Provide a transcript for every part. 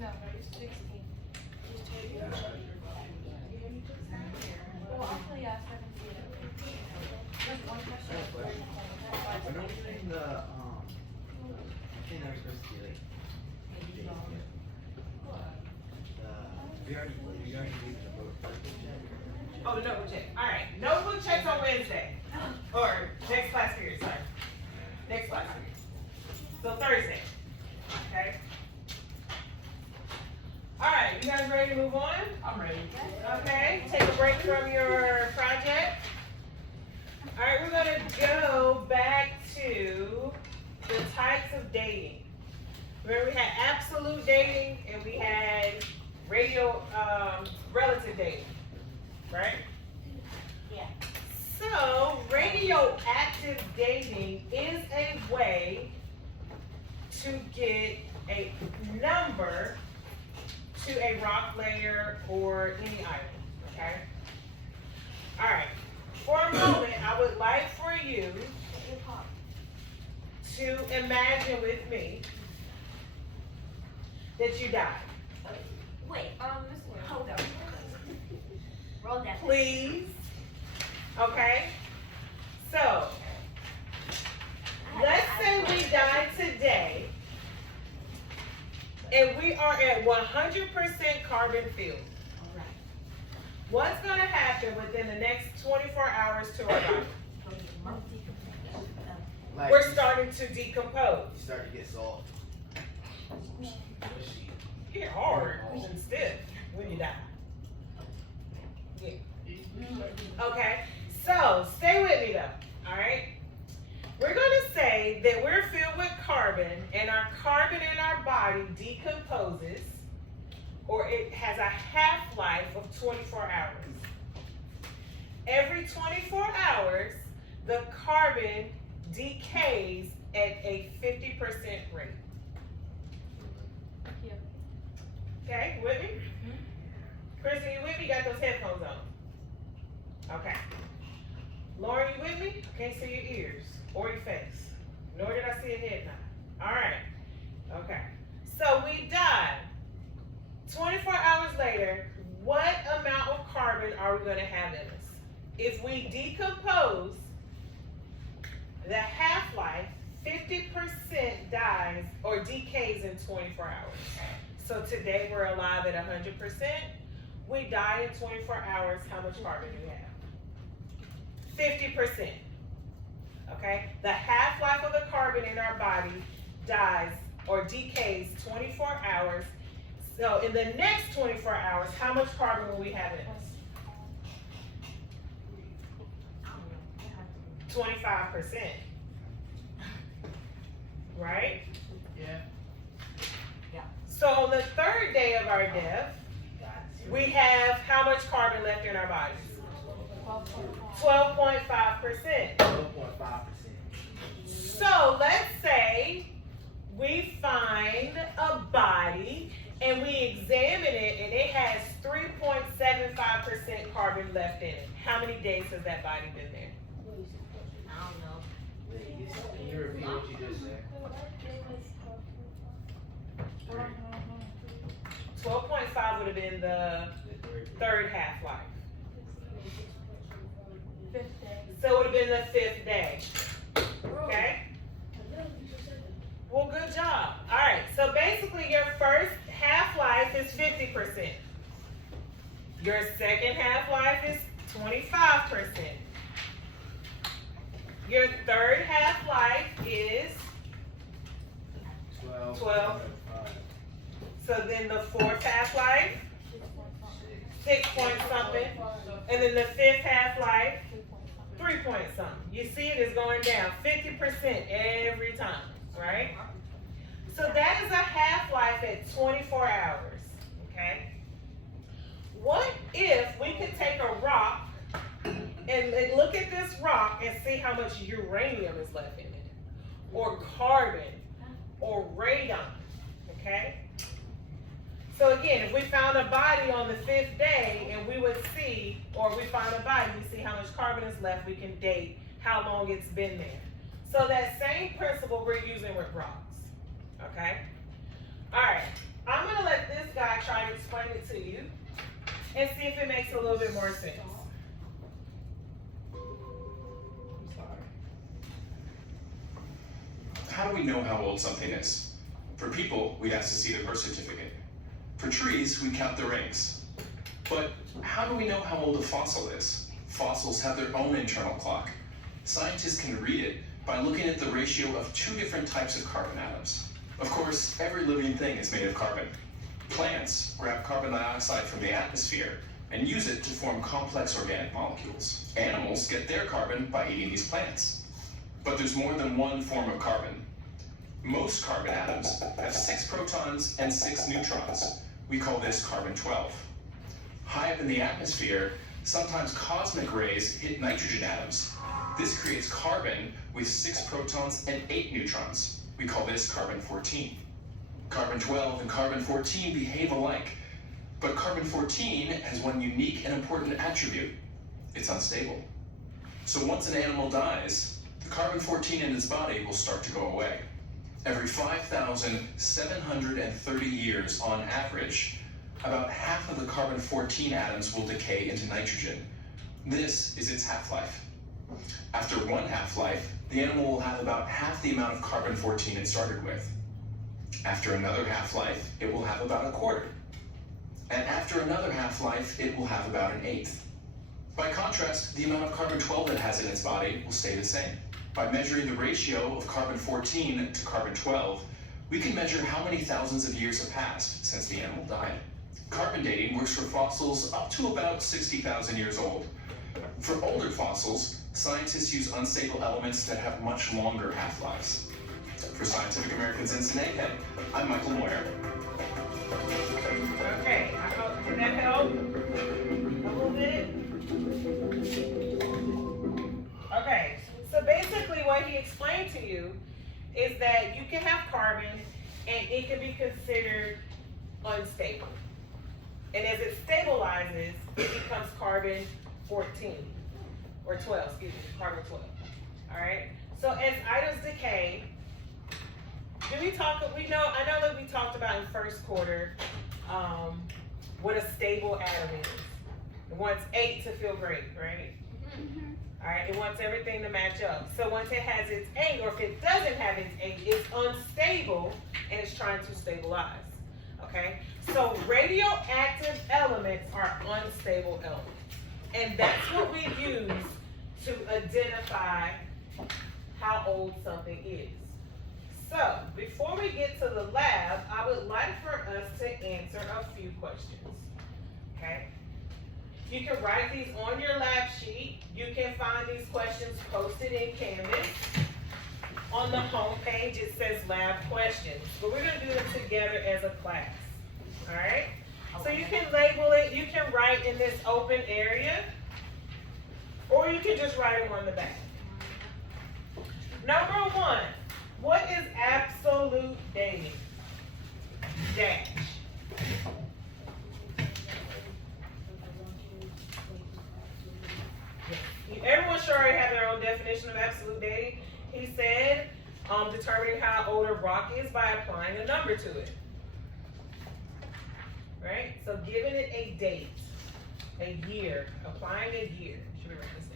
No, it's 16. Well, I'll tell you I haven't seen it. Just one question. When are we doing the, I think that was supposed to be like, we already did the vote. Oh, the notebook check. All right, notebook checks on Wednesday, or next class period. Sorry, next class period. So Thursday. Okay. All right, you guys ready to move on? I'm ready. Okay. Take a break from your project. All right, we're gonna go back to the types of dating. Remember, we had absolute dating and we had relative dating, right? Yeah. So, radioactive dating is a way to get a number to a rock layer or any item, okay? All right, for a moment, I would like for you to imagine with me that you died. Wait, hold on. Roll that. Please. Okay? So, let's say we died today and we are at 100% carbon filled. What's going to happen within the next 24 hours to our body? Like, We're starting to decompose. you start to get soft. You get hard and stiff when you die. Yeah. Okay, so stay with me though, all right? We're gonna say that we're filled with carbon and our carbon in our body decomposes, or it has a half-life of 24 hours. Every 24 hours, the carbon decays at a 50% rate. Okay, with me? Kristen, you with me? Got those headphones on. Okay. Lauren, you with me? Can't see your ears or your face. Nor did I see a head nod. All right. Okay. So we died. 24 hours later, what amount of carbon are we going to have in us? If we decompose, the half-life, 50% dies or decays in 24 hours. So today we're alive at 100%. We die in 24 hours. How much carbon do we have? 50%. Okay? The half-life of the carbon in our body dies or decays 24 hours. So in the next 24 hours, how much carbon will we have in us? 25%. Right? Yeah. So on the third day of our death, we have how much carbon left in our bodies? 12.5%. 12.5%. So let's say we find a body and we examine it and it has 3.75% carbon left in it. How many days has that body been there? I don't know. Can you repeat what you just said? 12.5 would have been the third half-life. Fifth day. So it would have been the fifth day. Okay? Well, good job. All right, so basically your first half-life is 50%. Your second half-life is 25%. Your third half-life is 12. So then the fourth half-life, 6 point something. And then the fifth half-life, 3 point something. You see it is going down 50% every time, right? So that is a half-life at 24 hours, okay? What if we could take a rock and look at this rock and see how much uranium is left in it, or carbon, or radon, okay? So again, if we found a body on the fifth day and we would see, or we found a body, we see how much carbon is left, we can date how long it's been there. So that same principle we're using with rocks, okay? All right, I'm gonna let this guy try to explain it to you and see if it makes a little bit more sense. I'm sorry. How do we know how old something is? For people, we'd ask to see their birth certificate. For trees, we count the rings. But how do we know how old a fossil is? Fossils have their own internal clock. Scientists can read it by looking at the ratio of two different types of carbon atoms. Of course, every living thing is made of carbon. Plants grab carbon dioxide from the atmosphere and use it to form complex organic molecules. Animals get their carbon by eating these plants. But there's more than one form of carbon. Most carbon atoms have 6 protons and 6 neutrons. We call this carbon-12. High up in the atmosphere, sometimes cosmic rays hit nitrogen atoms. This creates carbon with 6 protons and 8 neutrons. We call this carbon-14. Carbon-12 and carbon-14 behave alike, but carbon-14 has one unique and important attribute. It's unstable. So once an animal dies, the carbon-14 in its body will start to go away. Every 5,730 years on average, about half of the carbon-14 atoms will decay into nitrogen. This is its half-life. After one half-life, the animal will have about half the amount of carbon-14 it started with. After another half-life, it will have about a quarter. And after another half-life, it will have about an eighth. By contrast, the amount of carbon-12 it has in its body will stay the same. By measuring the ratio of carbon-14 to carbon-12, we can measure how many thousands of years have passed since the animal died. Carbon dating works for fossils up to about 60,000 years old. For older fossils, scientists use unstable elements that have much longer half-lives. For Scientific American Cincinnati, I'm Michael Moyer. Okay, I hope, did that help? A little bit? Okay, so basically what he explained to you is that you can have carbon and it can be considered unstable. And as it stabilizes, it becomes carbon-14, or 12, excuse me, carbon-12, all right? So as atoms decay, I know that we talked about in first quarter what a stable atom is. It wants 8 to feel great, right? All right, it wants everything to match up. So once it has its 8, or if it doesn't have its 8, it's unstable and it's trying to stabilize, okay? So radioactive elements are unstable elements. And that's what we use to identify how old something is. So before we get to the lab, I would like for us to answer a few questions, okay? You can write these on your lab sheet. You can find these questions posted in Canvas. On the home page, it says lab questions, but we're gonna do them together as a class, all right? So you can label it, you can write in this open area, or you can just write them on the back. Number 1, what is absolute dating? Dash. Everyone should already have their own definition of absolute dating. He said, determining how old a rock is by applying a number to it. Right? So giving it a date, a year, applying a year. Should we write this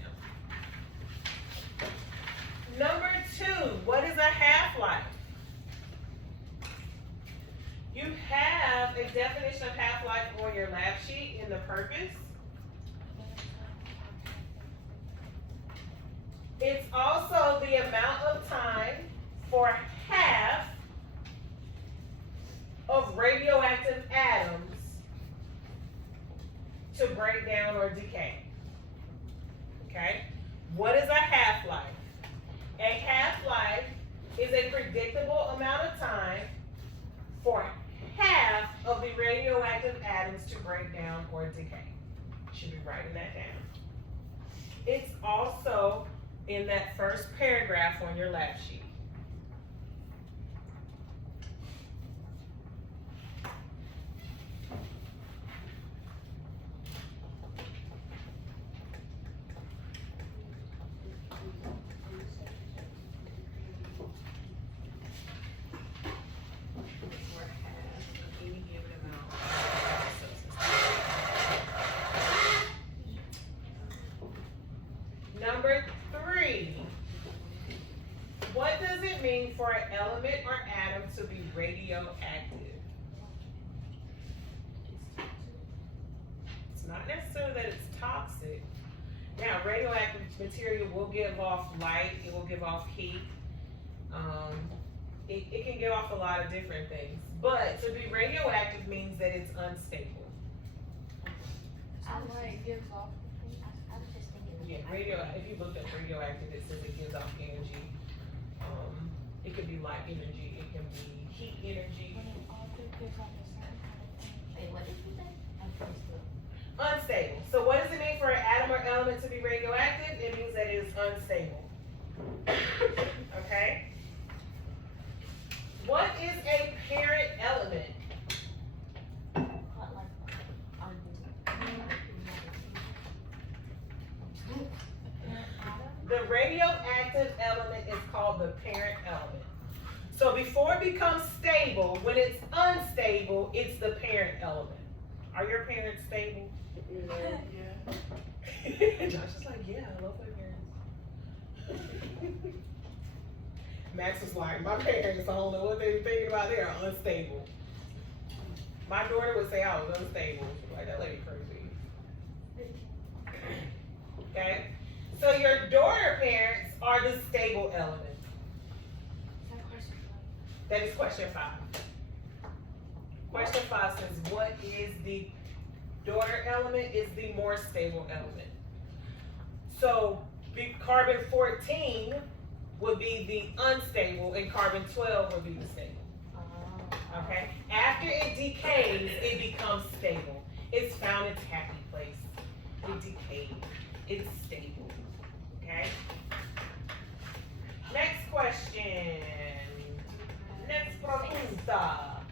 down? Number 2, what is a half-life? You have a definition of half-life on your lab sheet in the purpose. It's also the amount of time for half of radioactive atoms to break down or decay. Okay? What is a half-life? A half-life is a predictable amount of time for half of the radioactive atoms to break down or decay. Should be writing that down. It's also in that first paragraph on your lab sheet. element or atom to be radioactive? It's not necessarily that it's toxic. Now, radioactive material will give off light, it will give off heat. It can give off a lot of different things. But to be radioactive means that it's unstable. I gives off. I was just thinking. Yeah, if you look up radioactive, it says it gives off energy. It could be light energy, it can be heat energy. When it also gives off a certain kind of thing. Wait, what did you say? Unstable. So what does it mean for an atom or element to be radioactive? It means that it is unstable. Okay? What is a parent element? The radioactive element is called the parent element. So before it becomes stable, when it's unstable, it's the parent element. Are your parents stable? Yeah. Josh is like, yeah, I love my parents. Max was like, my parents, I don't know what they were thinking about, they are unstable. My daughter would say I was unstable. She's like, that lady crazy. Okay? So your daughter parents are the stable element. That is question 5. Question 5 says, what is the daughter element? Is the more stable element. So carbon 14 would be the unstable and carbon 12 would be the stable. Okay? After it decays, it becomes stable. It's found its happy place. It decayed. It's stable. Okay? Next question. Next pregunta.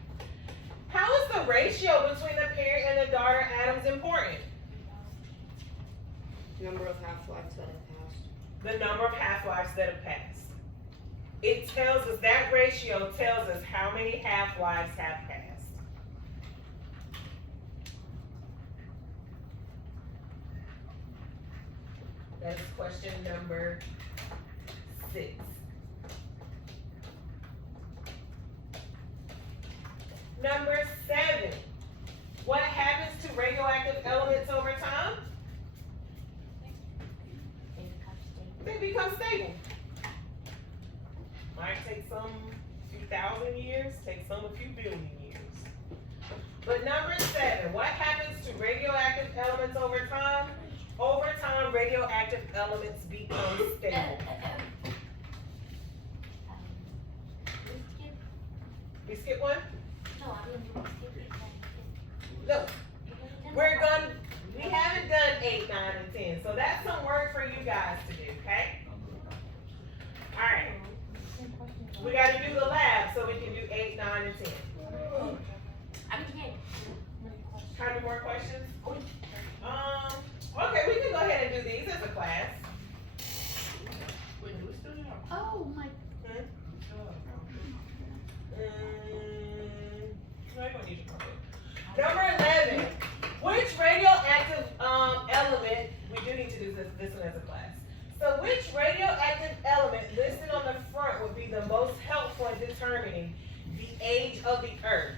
How is the ratio between the parent and the daughter atoms important? Number of half-lives that have passed. The number of half-lives that have passed. It tells us, that ratio tells us how many half-lives have passed. That is question number 6. Number 7. What happens to radioactive elements over time? They become stable. Might take some few thousand years, take some a few billion years. But number 7, what happens to radioactive elements over time? Over time, radioactive elements become stable. We skip one? No, I didn't skip it. No. We haven't done 8, 9, and 10. So that's some work for you guys to do, okay? Alright. We gotta do the lab so we can do 8, 9, and 10. How many more questions? Okay, we can go ahead and do these as a class. Wait, do we still have? Oh my. Number 11. Which radioactive element, we do need to do this one as a class. So which radioactive element listed on the front would be the most helpful in determining the age of the Earth?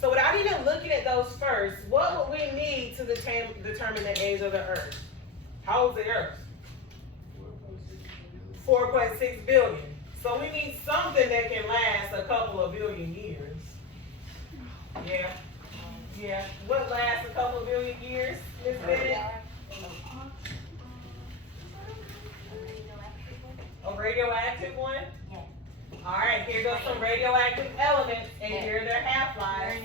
So without even looking at those first, what would we need to determine the age of the Earth? How old is the Earth? 4.6 billion. So we need something that can last a couple of billion years. Yeah. Yeah. What lasts a couple of billion years, Ms. Bennett? A radioactive one? Yeah. Alright, here goes some radioactive elements, and here are their half-lives.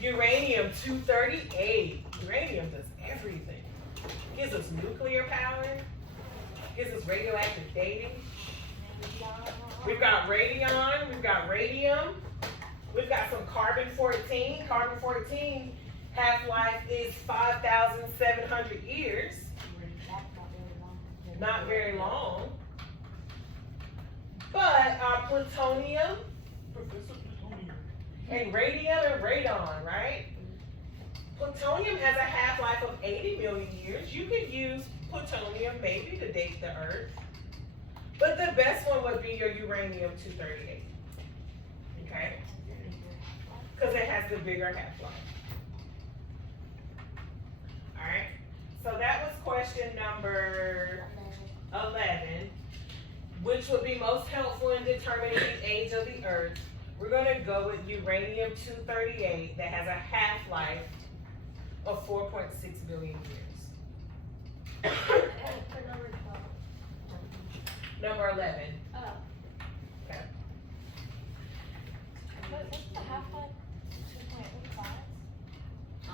Uranium-238. Uranium does everything. Gives us nuclear power. Gives us radioactive dating. We've got radion. We've got radium. We've got some carbon-14. Carbon-14 half-life is 5,700 years. Not very long. But our plutonium, and radium and radon, right? Plutonium has a half-life of 80 million years. You could use plutonium maybe to date the Earth. But the best one would be your uranium-238. has the bigger half-life. Alright, so that was question number 11, which would be most helpful in determining the age of the Earth. We're gonna go with uranium-238 that has a half-life of 4.6 billion years. And for number 12. Number 11. Oh. Okay. What's the half-life? 2.5?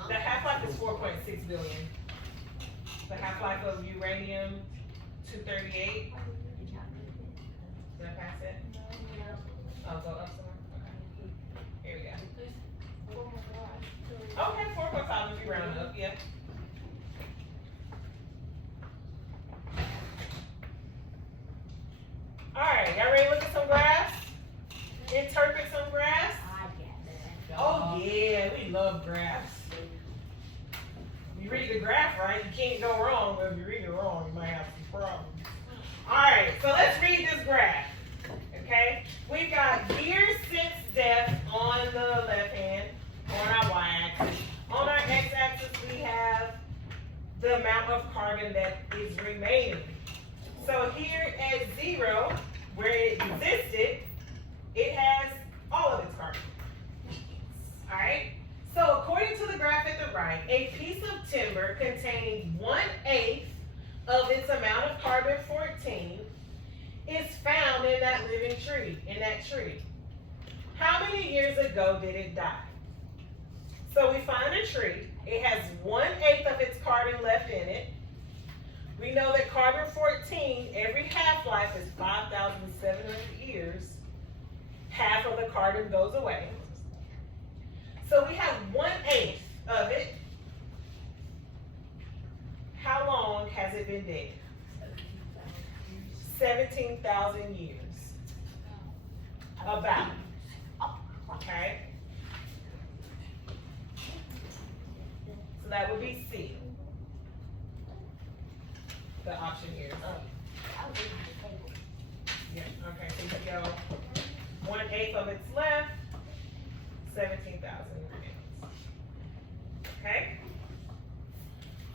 The half-life is 4.6 billion. The half-life of uranium-238. Did I pass it? Oh, go up some more? Okay. Here we go. Okay, 4.5 if you round up, yeah. Alright, y'all ready to look at some graphs? Interpret some graphs? Oh yeah, we love graphs. You read the graph right, you can't go wrong, but if you read it wrong, you might have some problems. Alright, so let's read this graph. Okay? We've got years since death on the left hand, on our y-axis. On our x-axis, we have the amount of carbon that is remaining. So here at 0, where it existed, it has all of its carbon. Alright? So according to the graph at the right, a piece of timber containing 1/8 of its amount of carbon-14 is found in that living tree, in that tree. How many years ago did it die? So we find a tree. It has 1/8 of its carbon left in it. We know that carbon-14, every half-life is 5,700 years. Half of the carbon goes away. So we have 1/8 of it. How long has it been dead? 17,000 years. About. Okay? So that would be C. The option here. Yeah, okay, so you go 1/8 of its left, 17,000 remains. Okay?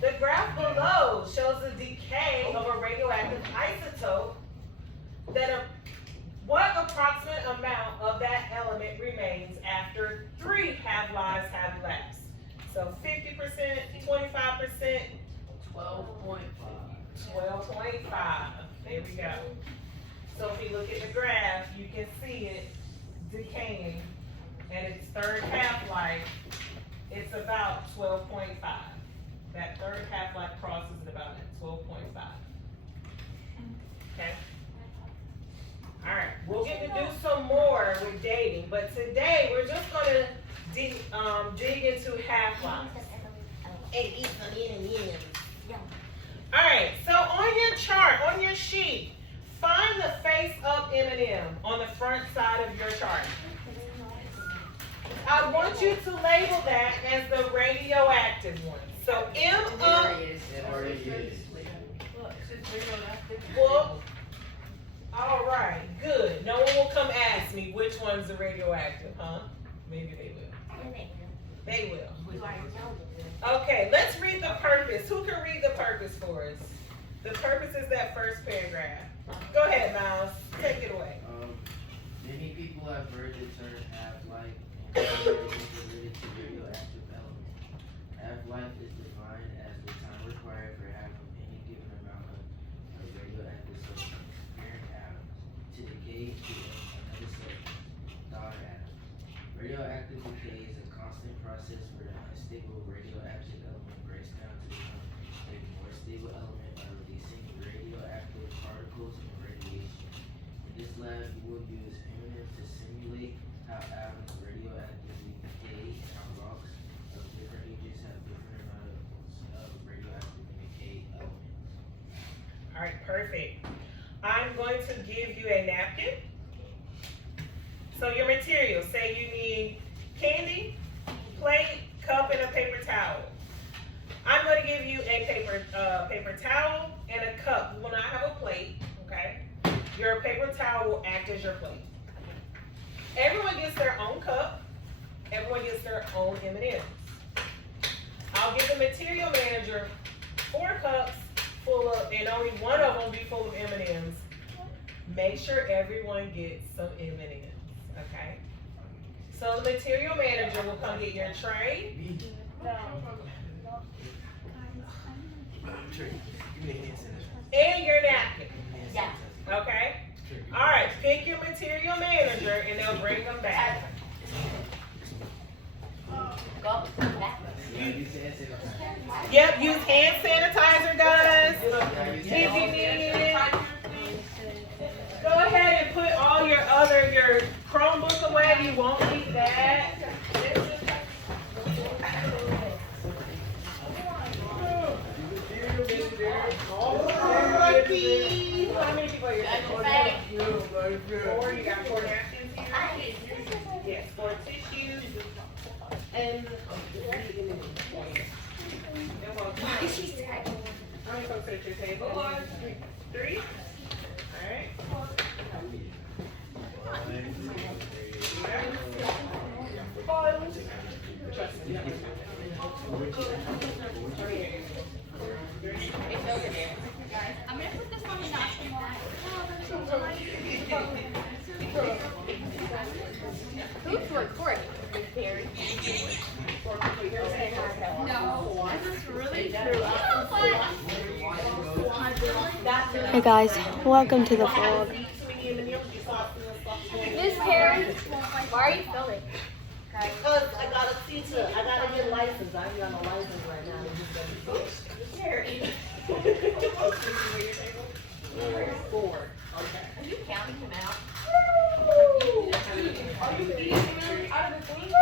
The graph below shows the decay of a radioactive isotope what approximate amount of that element remains after 3 half-lives have elapsed. So 50%, 25%, 12.5. There we go. So if you look at the graph, you can see it decaying at its third half-life. It's about 12.5. That third half-life crosses at about 12.5. Okay? Alright, we'll get to do some more with dating, but today we're just going to dig into half-lives. Alright, so on your chart, on your sheet, find the face-up M&M on the front side of your chart. I want you to label that as the radioactive one. So M-up. Well, all right, good. No one will come ask me which one's the radioactive, huh? Maybe they will. They will. Okay, let's read the purpose. Who can read the purpose for us? The purpose is that first paragraph. Go ahead, Miles. Take it away. Many people have heard the term half-life and is related to radioactive elements. Half-life is defined as the time required for half of any given amount of radioactive substance, parent atoms, to decay to another substance, daughter atom. Radioactive decay is a constant process where the unstable radioactive element breaks down to become a more stable element by releasing radioactive particles and radiation. In this lab, you will use M&M to simulate how atoms radioactively decay and how rocks of different ages have different amounts of radioactive decay elements. All right, perfect. I'm going to give you a napkin. So your materials, say you need candy, plate, cup, and a paper towel. I'm going to give you a paper towel and a cup. You will not have a plate, okay? Your paper towel will act as your plate. Everyone gets their own own M&Ms. I'll give the material manager 4 cups full of, and only one of them be full of M&Ms. Make sure everyone gets some M&Ms, okay? So the material manager will come get your tray and your napkin, Yeah. okay? All right, pick your material manager and they'll bring them back. Go back. Yep, use hand sanitizer, guys. If you need it. Go ahead and put all your Chromebook away. You won't need that. Alrighty. How many people are here? 4. You got 4 napkins here? Yes, 4 tissues. And how many folks are at your table? 3? Alright. I'm gonna put this on the napkin. Who's recording? No, this is really true. Hey guys, welcome to the vlog. Miss Perry, why are you filming? Because I gotta see to, I gotta get licensed. I ain't got no license right now. They just Are you counting him out? Are you eating out of the thing?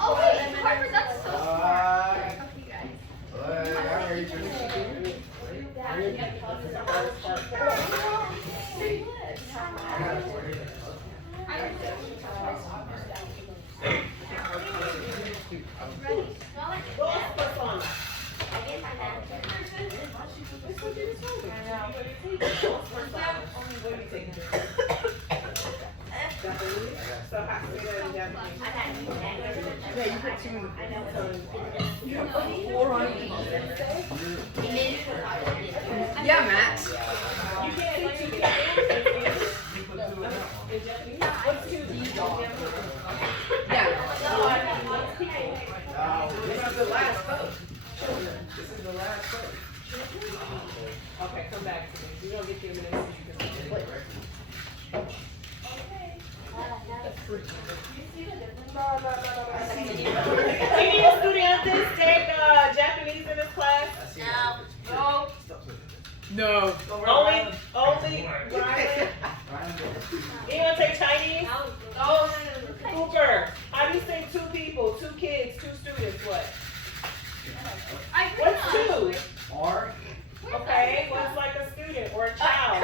Oh wait, Harper, that's so smart. Yeah, Max. Okay, come back to me. We're gonna get you a minute so you can play. Any estudiantes take Japanese in this class? No. No. Only Brian? Anyone take Chinese? No. Cooper, how do you say 2 people, 2 kids, 2 students, what? What's 2? R. Okay, what's like a student or a child?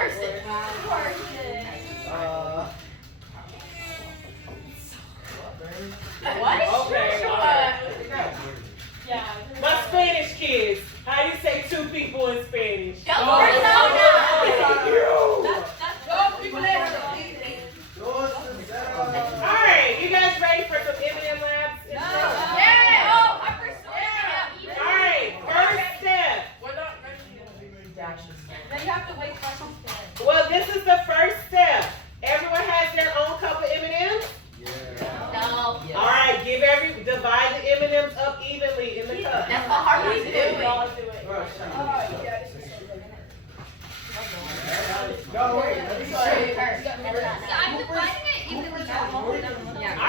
What? Okay. Yeah. My Spanish kids, how do you say 2 people in Spanish? Alright, you guys ready for some M&M labs? Alright, first step. Then you have to wait for something. Well, this is the first step. Everyone has their own cup of M&Ms? No. Alright, divide the M&Ms up evenly in the cup. That's what Harper's doing. No, wait, let me say. I'm dividing it evenly. I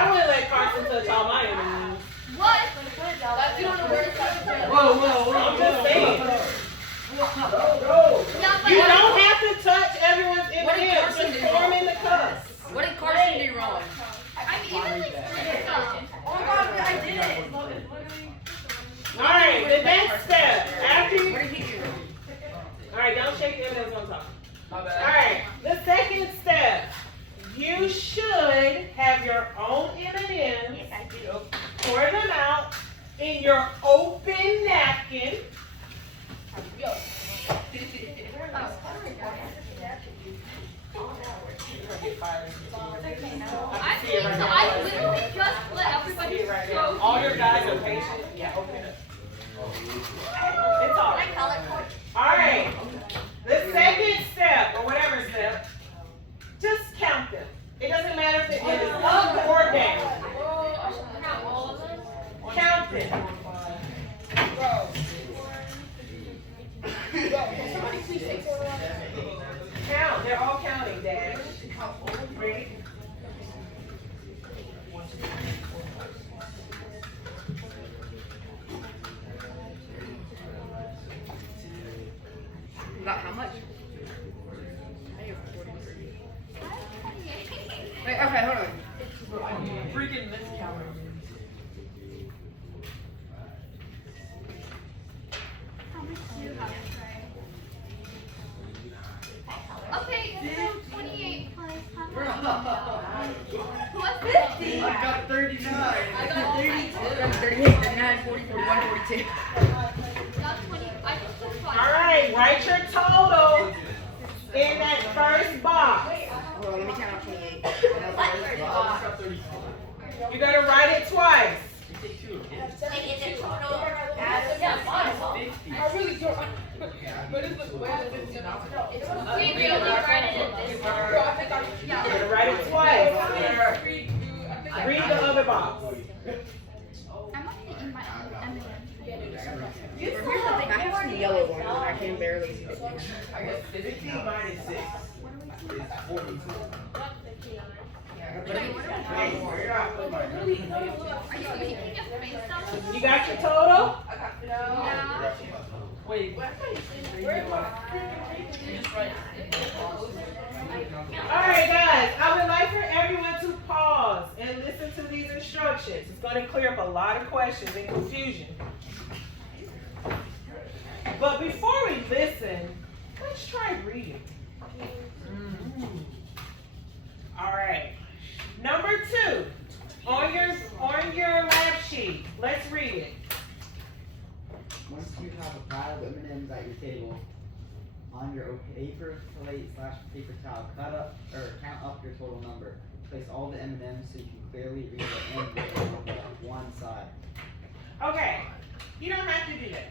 wouldn't let Carson touch all my M&Ms. What? That's you don't know where it's at. I'm just saying. Yeah, but You don't have to touch everyone's M&Ms. Just pour them in the cups. What did Carson do wrong? I'm evenly split up. Oh my god, I did it. Alright, the next step. After you. What did he do wrong? Alright, don't shake the M&Ms on top. Alright, the second step. You should have your own M&Ms. Yes, I do. Pour them out in your open napkin. get fired. I can I see it think right so. now. I literally just let I everybody see it right go. now. All your guys are patient. Yeah, open it. It's all right. All right. The second step, or whatever step, just count them. It doesn't matter if it is up or down. Count them. Count. They're all counting, Dad. Ready? About how much? I have 43. Wait, okay, hold on. Freaking miscount. Okay, so 28 plus how much? What's I got 39. I got 32. I got 38, 39, 40, 41, 42. Got 20. I just took 5. All right, write your total in that first box. Hold on, let me count out 28. You gotta write it twice. I really don't. But it's the way that it's We really write it in this. You gotta write it twice. Read the other box. I'm not in my M&M. Here's the thing, I have some yellow ones and I can barely see it. 15 minus 6 is 42. Are you making a face down? You got your total? Yeah. Wait. Alright guys, I would like for everyone to pause and listen to these instructions. It's going to clear up a lot of questions and confusion. But before we listen, let's try reading. Alright. Number 2. On your lab sheet. Let's read it. Once you have a pile of M&Ms at your table, on your paper plate / paper towel, count up your total number. Place all the M&Ms so you can clearly read the end written on one side. Okay, you don't have to do that.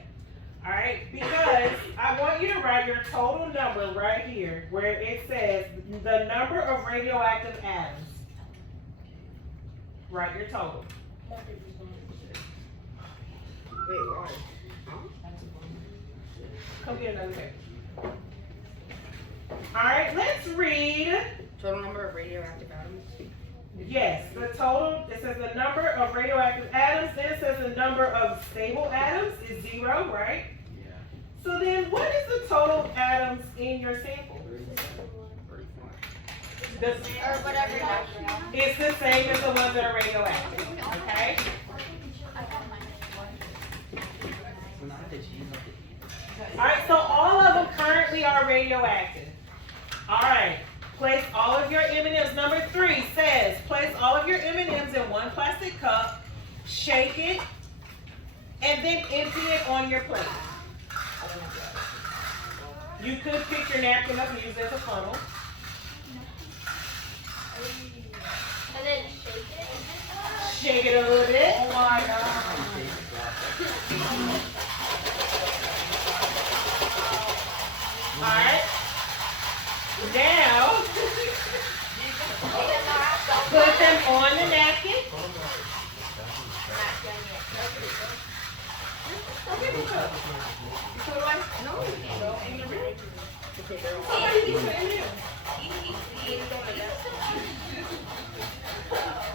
Alright, because I want you to write your total number right here where it says the number of radioactive atoms. Write your total. Wait, why? Come get another paper. Alright, let's read. Total number of radioactive atoms. Yes, the total, it says the number of radioactive atoms, then it says the number of stable atoms is 0, right? Yeah. So then what is the total atoms in your sample? The, Or whatever. it's the same as the ones that are radioactive, okay? So now they change up the Alright, so all of them currently are radioactive. Alright, place all of your M&Ms. Number 3 says, place all of your M&Ms in one plastic cup, shake it, and then empty it on your plate. You could pick your napkin up and use it as a funnel. And then shake it. Shake it a little bit. Oh my God. Alright. Now, put them on the napkin.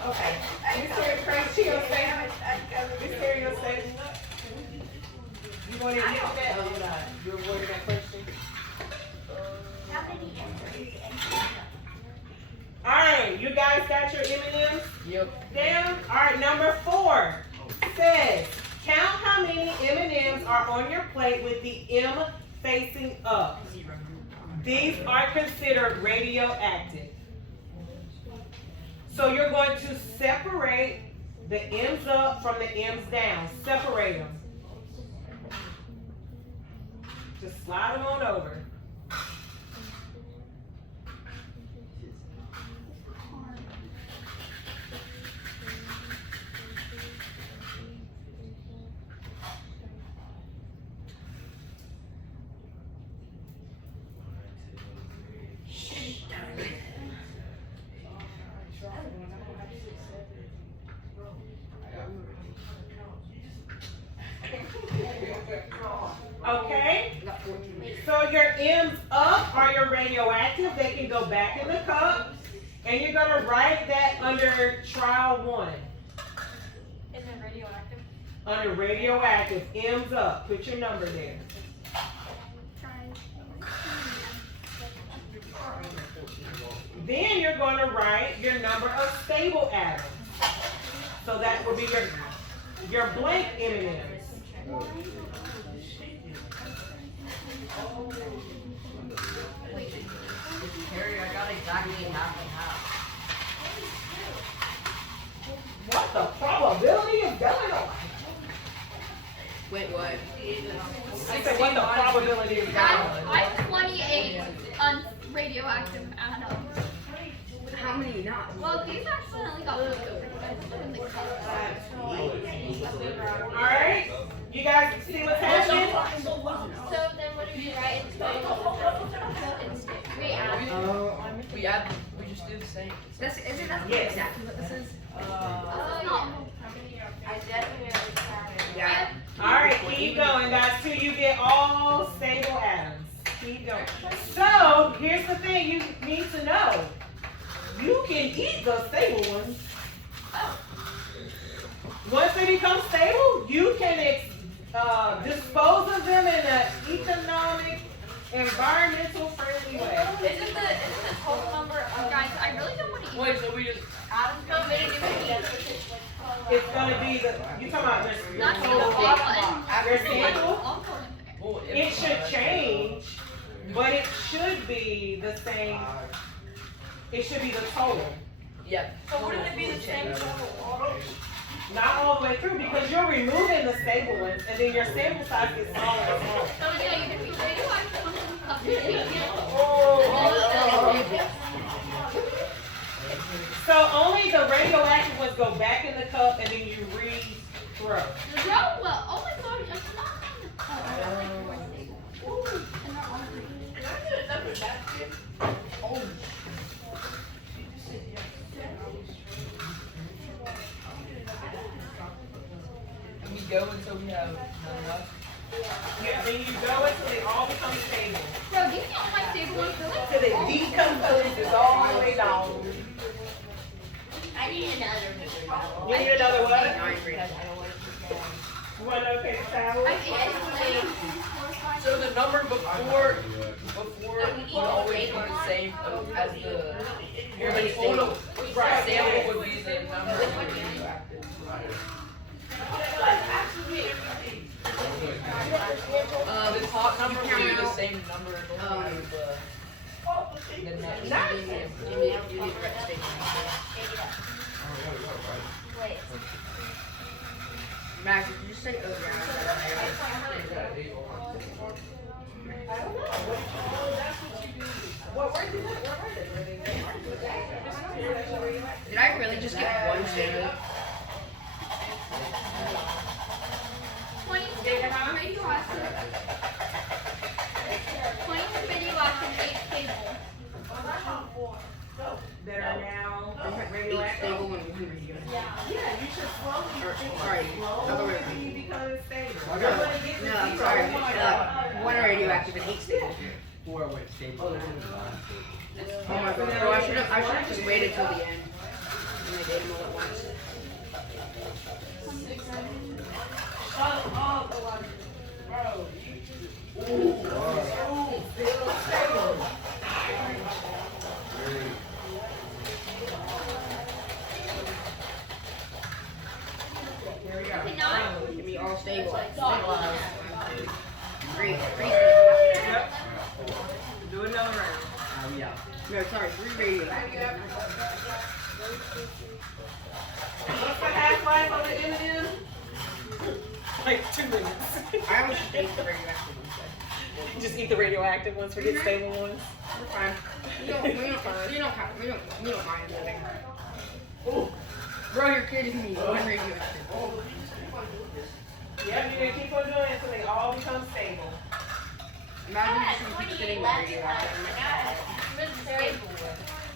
Okay. Mr. Crunchy, you'll say, Mr. you'll say, you want to eat that? Oh, you're not. You avoided that question? Alright, you guys got your M&Ms Yep. down? Alright, number 4 says, count how many M&Ms are on your plate with the M facing up. These are considered radioactive. So you're going to separate the M's up from the M's down. Separate them. Just slide them on over. Okay? I got 14. So your M's up are your radioactive. They can go back in the cup. And you're gonna write that under trial 1. Is it radioactive? Under radioactive, M's up. Put your number there. Then you're gonna write your number of stable atoms. So that will be your blank M&Ms. Harry, I got exactly half and half. What the probability of going on? Wait, what? I said, what the probability of going Guys, on? I have 28 radioactive atoms. How many not? Well, these accidentally got moved over. Alright? You guys see what's happening? So then what do you write? We just do the same. Isn't that Yes. exactly what this is? Yeah. Alright, keep going, guys, till you get all stable atoms. Keep going. So, here's the thing you need to know. You can eat the stable ones. Once they become stable, you can dispose of them in an economic, environmental friendly way. Isn't the total number of Guys, I really don't want to eat. Wait, so we just atoms committed It's gonna be the, you talking about this, your Not total, your sample? I'll put well, It should change, but it should be the same, it should be the total. yeah. So wouldn't it be the same total? Not all the way through, because you're removing the stable ones, and then your sample size gets smaller and smaller. So yeah, you can be radioactive on some cup. So only the radioactive ones go back in the cup, and then you re-throw. No, well, oh my god, it's not on the cup. And they're on the We go until we have none left. Yeah, then you go until they all become stable. Bro, give me all my stable ones. Till they decompose all the way down. I need another. You need another what? 9 You want another paper towel? So the number before would always be the same as the total. Right. Sample would be the number of radioactive. The top number would be the same number as the next. Max, did you say over? Did I really just get one sample? 20 radioactive. 20 radioactive, 8 stable. That are now 8 radioactive. stable and 1 radioactive. Yeah, you should slowly Sorry, other way around. you become stable. No, You're gonna get to no, zero. sorry. 1 radioactive and 8 stable. 4 went stable. Oh my god, bro, I should have just waited till the end. And I did them all at once. Shut up, bro. Still stable. Okay, now Give me all stable. 3 Yep. Do another round. Yeah. No, sorry, 3 radioactive. What's the half-life of the M&M? Like 2 minutes. I almost just ate the radioactive ones. You just eat the radioactive ones, forget stable ones. We're fine. We don't mind living. Bro, you're kidding me. 1 radioactive. Yep, you're gonna keep on doing it until they all become stable. Imagine just keep getting the radioactive.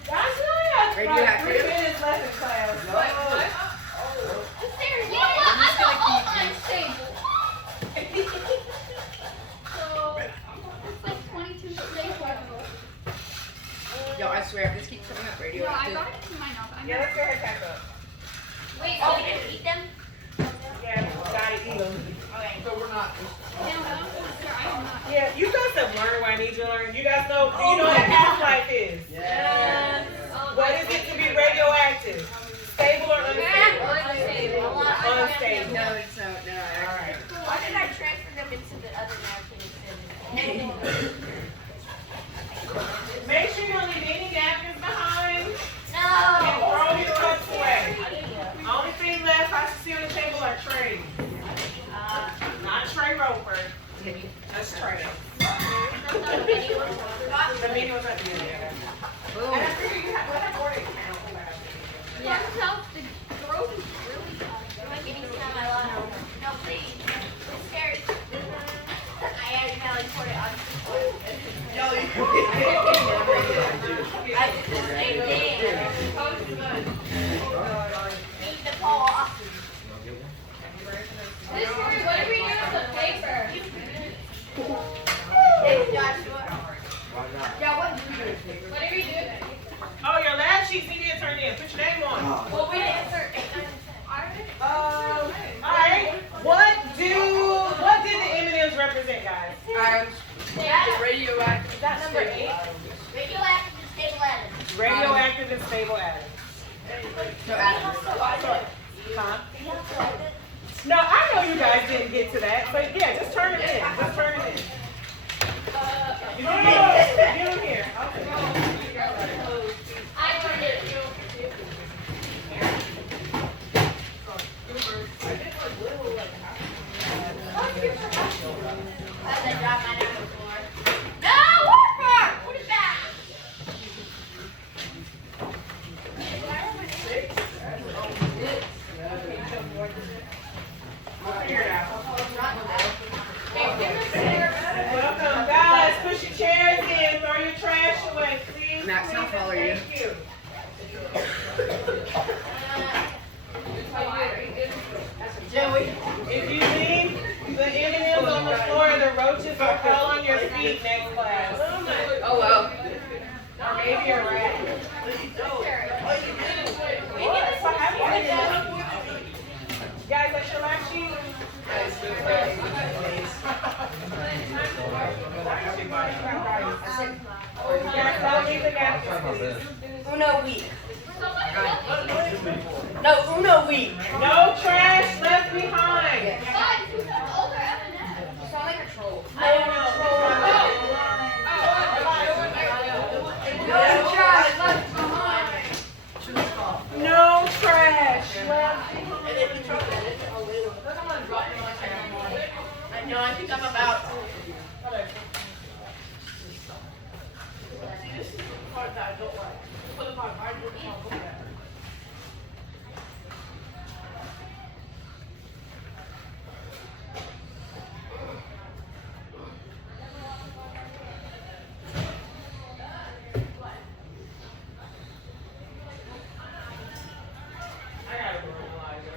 Guys, you only have Radioactive. 3 minutes left in class. you know what? I got all mine stable. swear, if this keeps coming up radio. No, I got it to my mouth. Yeah, let's go ahead and pack up. Wait, so we can eat them? Yeah, gotta eat them. Okay. So we're not. No, I'm not. Yeah, you guys have learned what I need you to learn. You guys know, do you know what half-life is? Yeah. What is it to be radioactive? Stable or unstable? Unstable. Unstable. No, it's no. Alright. Why did I transfer them into the other napkin? Make sure you don't leave any napkins behind. No! And throw your cups away. Only thing left I see on the table are trays. Not Trey Roper. That's Trey. The menu was at the end there. And I figured you have more than count. Yeah. The throat is really am I getting some? I love it. No, please. It's scary. I accidentally poured it on I did the same thing. Eat the paw. This is what are we doing with the paper? Thanks, Joshua. Yeah, what are we doing? Oh, your last sheets need to get turned in. Put your name on. Well, we didn't start. Alright. What did the M&Ms represent, guys? The radioactive. Is that number 8? Radioactive and stable atoms. Radioactive and stable atoms. No, atoms. Huh? No, I know you guys didn't get to that, but yeah, just turn it in. Just turn it in. You don't get them here. I turned it. No! Put it back! Welcome, guys. Push your chairs in. Throw your trash away, please. Max, I'll follow you. Thank you. Joey. If you leave the M&Ms on the floor, the roaches will fall on your feet next class. Oh, well. Or maybe a rat. Guys, that's your last sheet? Guys, don't leave the napkins, please. Uno week. No, Uno week. No trash left behind. You sound like a troll. No trash left. I know, I think I'm about to. This is the part that I don't like. For the part I don't like. I gotta go Elijah.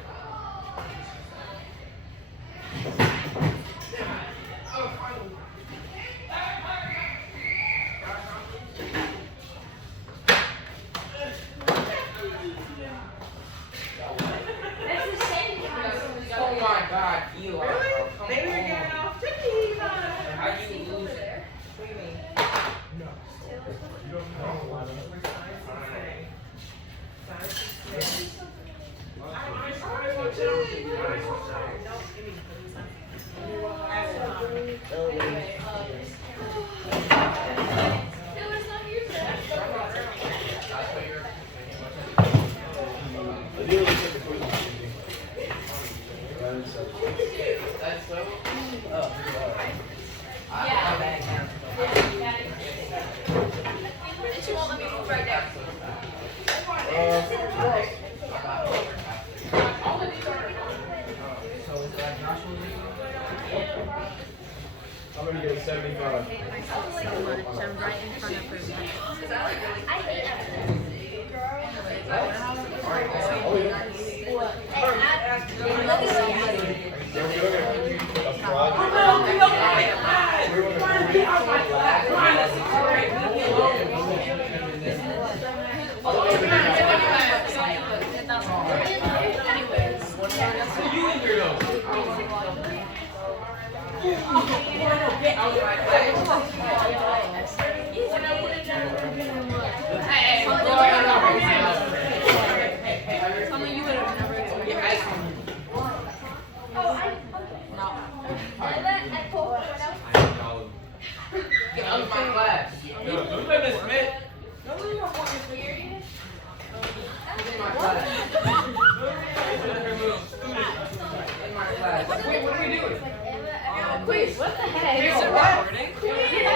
Oh my God, Eli. Really? Come Maybe we're on. getting off to Eva. How do you lose it? What do you mean? That's so. Oh, She won't let me move right now. So is it like Joshua? I'm gonna get 75. I'm right in front of her. I hate it. my class. Don't play Miss Smith. No, you don't want Miss Smith. He's in my class. In my class. Wait, what are we doing? Quiz, what the heck? Here's a recording.